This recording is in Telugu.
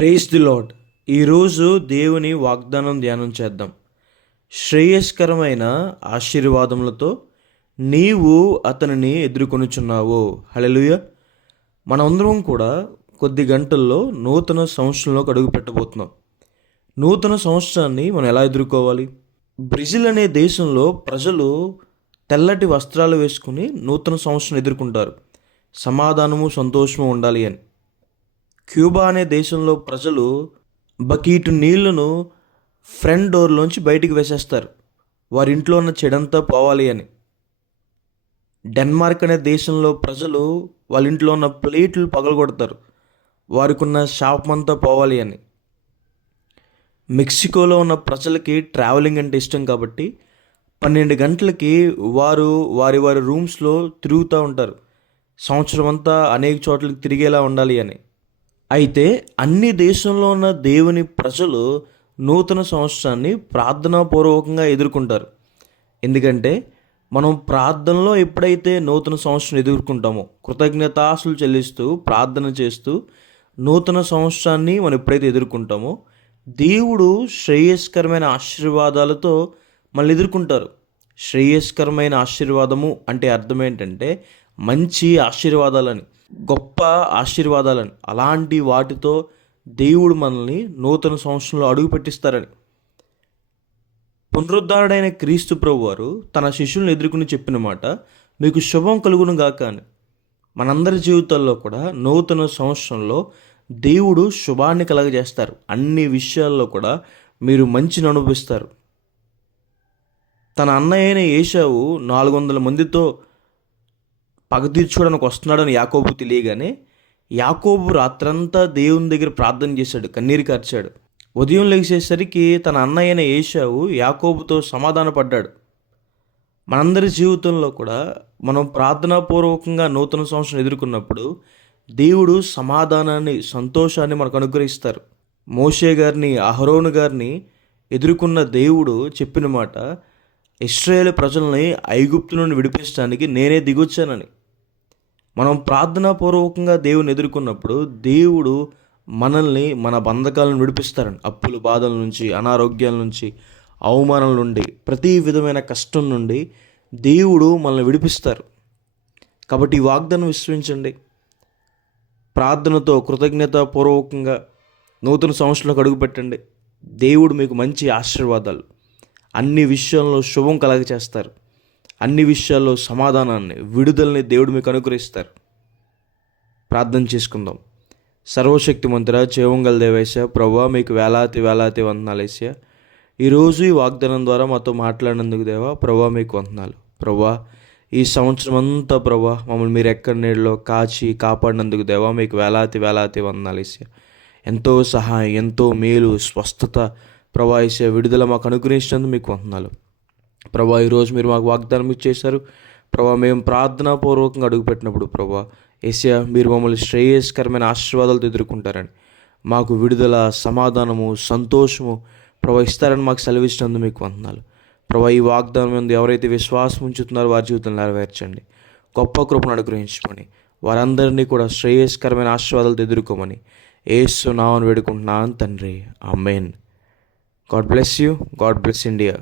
Praise the lord. ఈరోజు దేవుని వాగ్దానం ధ్యానం చేద్దాం. శ్రేయస్కరమైన ఆశీర్వాదములతో నీవు అతనిని ఎదుర్కొనుచున్నావు. హల్లెలూయా. మనమందరం కూడా కొద్ది గంటల్లో నూతన సంవత్సరంలోకి అడుగు పెట్టబోతున్నాం. నూతన సంవత్సరాన్ని మనం ఎలా ఎదుర్కోవాలి? బ్రెజిల్ అనే దేశంలో ప్రజలు తెల్లటి వస్త్రాలు వేసుకుని నూతన సంవత్సరం ఎదుర్కొంటారు, సమాధానము సంతోషము ఉండాలి అని. క్యూబా అనే దేశంలో ప్రజలు బకీటు నీళ్లను ఫ్రంట్ డోర్లోంచి బయటికి వేసేస్తారు, వారి ఇంట్లో ఉన్న చెడంతా పోవాలి అని. డెన్మార్క్ అనే దేశంలో ప్రజలు వాళ్ళ ఇంట్లో ఉన్న ప్లేట్లు పగలగొడతారు, వారికి ఉన్న శాపమంతా పోవాలి అని. మెక్సికోలో ఉన్న ప్రజలకి ట్రావెలింగ్ అంటే ఇష్టం కాబట్టి 12 గంటలకి వారు వారి వారి రూమ్స్లో తిరుగుతూ ఉంటారు, సంవత్సరం అంతా అనేక చోట్లకి తిరిగేలా ఉండాలి అని. అయితే అన్ని దేశంలో ఉన్న దేవుని ప్రజలు నూతన సంవత్సరాన్ని ప్రార్థనాపూర్వకంగా ఎదుర్కొంటారు. ఎందుకంటే మనం ప్రార్థనలో ఎప్పుడైతే నూతన సంవత్సరం ఎదుర్కొంటామో, కృతజ్ఞతాస్తులు చెల్లిస్తూ ప్రార్థన చేస్తూ నూతన సంవత్సరాన్ని మనం ఎప్పుడైతే ఎదుర్కొంటామో, దేవుడు శ్రేయస్కరమైన ఆశీర్వాదాలతో మనల్ని ఎదుర్కొంటారు. శ్రేయస్కరమైన ఆశీర్వాదము అంటే అర్థం ఏంటంటే మంచి ఆశీర్వాదాలని, గొప్ప ఆశీర్వాదాలని, అలాంటి వాటితో దేవుడు మనల్ని నూతన సంవత్సరంలో అడుగు పెట్టిస్తారని. పునరుద్ధరణైన క్రీస్తు ప్రభు వారు తన శిష్యులను ఎదుర్కొని చెప్పిన మాట, మీకు శుభం కలుగును గాక అని. మనందరి జీవితాల్లో కూడా నూతన సంవత్సరంలో దేవుడు శుభాన్ని కలగజేస్తారు. అన్ని విషయాల్లో కూడా మీరు మంచిని అనుభవిస్తారు. తన అన్నయ్య అయిన ఏశావు 400 మందితో పగ తీర్చుకోవడానికి వస్తున్నాడని యాకోబు తెలియగానే యాకోబు రాత్రంతా దేవుని దగ్గర ప్రార్థన చేశాడు, కన్నీరు కార్చాడు. ఉదయం లేచేసరికి తన అన్నయ్య అయిన ఏశావు యాకోబుతో సమాధాన పడ్డాడు. మనందరి జీవితంలో కూడా మనం ప్రార్థనాపూర్వకంగా నూతన సంవత్సరం ఎదుర్కొన్నప్పుడు దేవుడు సమాధానాన్ని, సంతోషాన్ని మనకు అనుగ్రహిస్తారు. మోషే గారిని, అహరోను గారిని ఎదుర్కొన్న దేవుడు చెప్పిన మాట, ఇశ్రాయేలు ప్రజల్ని ఐగుప్తు నుండి విడిపించడానికి నేనే దిగొచ్చానని. మనం ప్రార్థనాపూర్వకంగా దేవుని ఎదుర్కొన్నప్పుడు దేవుడు మనల్ని మన బంధకాలను విడిపిస్తారని. అప్పుల బాధల నుంచి, అనారోగ్యాల నుంచి, అవమానాల నుండి, ప్రతి విధమైన కష్టం నుండి దేవుడు మనల్ని విడిపిస్తారు. కాబట్టి ఈ వాగ్దానం విశ్వసించండి. ప్రార్థనతో కృతజ్ఞతాపూర్వకంగా నూతన సంవత్సరంలోకి అడుగుపెట్టండి. దేవుడు మీకు మంచి ఆశీర్వాదాలు, అన్ని విషయాల్లో శుభం కలగచేస్తారు. అన్ని విషయాల్లో సమాధానాన్ని, విడుదలని దేవుడు మీకు అనుగ్రహిస్తారు. ప్రార్థన చేసుకుందాం. సర్వశక్తిమంతుడా, జీవంగల దేవేశ ప్రభువా, మీకు వేలాది వేలాది వందనాలేసా. ఈరోజు ఈ వాగ్దానం ద్వారా మాతో మాట్లాడినందుకు దేవా, ప్రభువా మీకు వందనాలు. ప్రభువా, ఈ సంవత్సరం అంతా ప్రభువా మమ్మల్ని మీరు ఎక్కడి నీళ్ళలో కాచి కాపాడినందుకు దేవా, మీకు వేలాది వేలాది వందనాలేసా. ఎంతో సహాయం, ఎంతో మేలు, స్వస్థత ప్రభా ఏసే విడుదల మాకు అనుగ్రహించినందుకు మీకు వందనాలు. ప్రభా, ఈరోజు మీరు మాకు వాగ్దానం ఇచ్చేశారు ప్రభా. మేము ప్రార్థనాపూర్వకంగా అడుగుపెట్టినప్పుడు ప్రభా ఏసా, మీరు మమ్మల్ని శ్రేయస్కరమైన ఆశీర్వాదాలతో ఎదుర్కొంటారని, మాకు విడుదల, సమాధానము, సంతోషము ప్రభా ఇస్తారని మాకు సెలవిచ్చినందుకు మీకు వందనాలు. ప్రభా, ఈ వాగ్దానం మీద ఎవరైతే విశ్వాసం ఉంచుతున్నారో వారి జీవితంలో నెరవేర్చండి. గొప్ప కృపను అనుగ్రహించుకొని వారందరినీ కూడా శ్రేయస్కరమైన ఆశీర్వాదాలతో ఎదుర్కోమని యేసు నామమున వేడుకుంటున్నాను తండ్రి. ఆమేన్. God bless you. God bless India.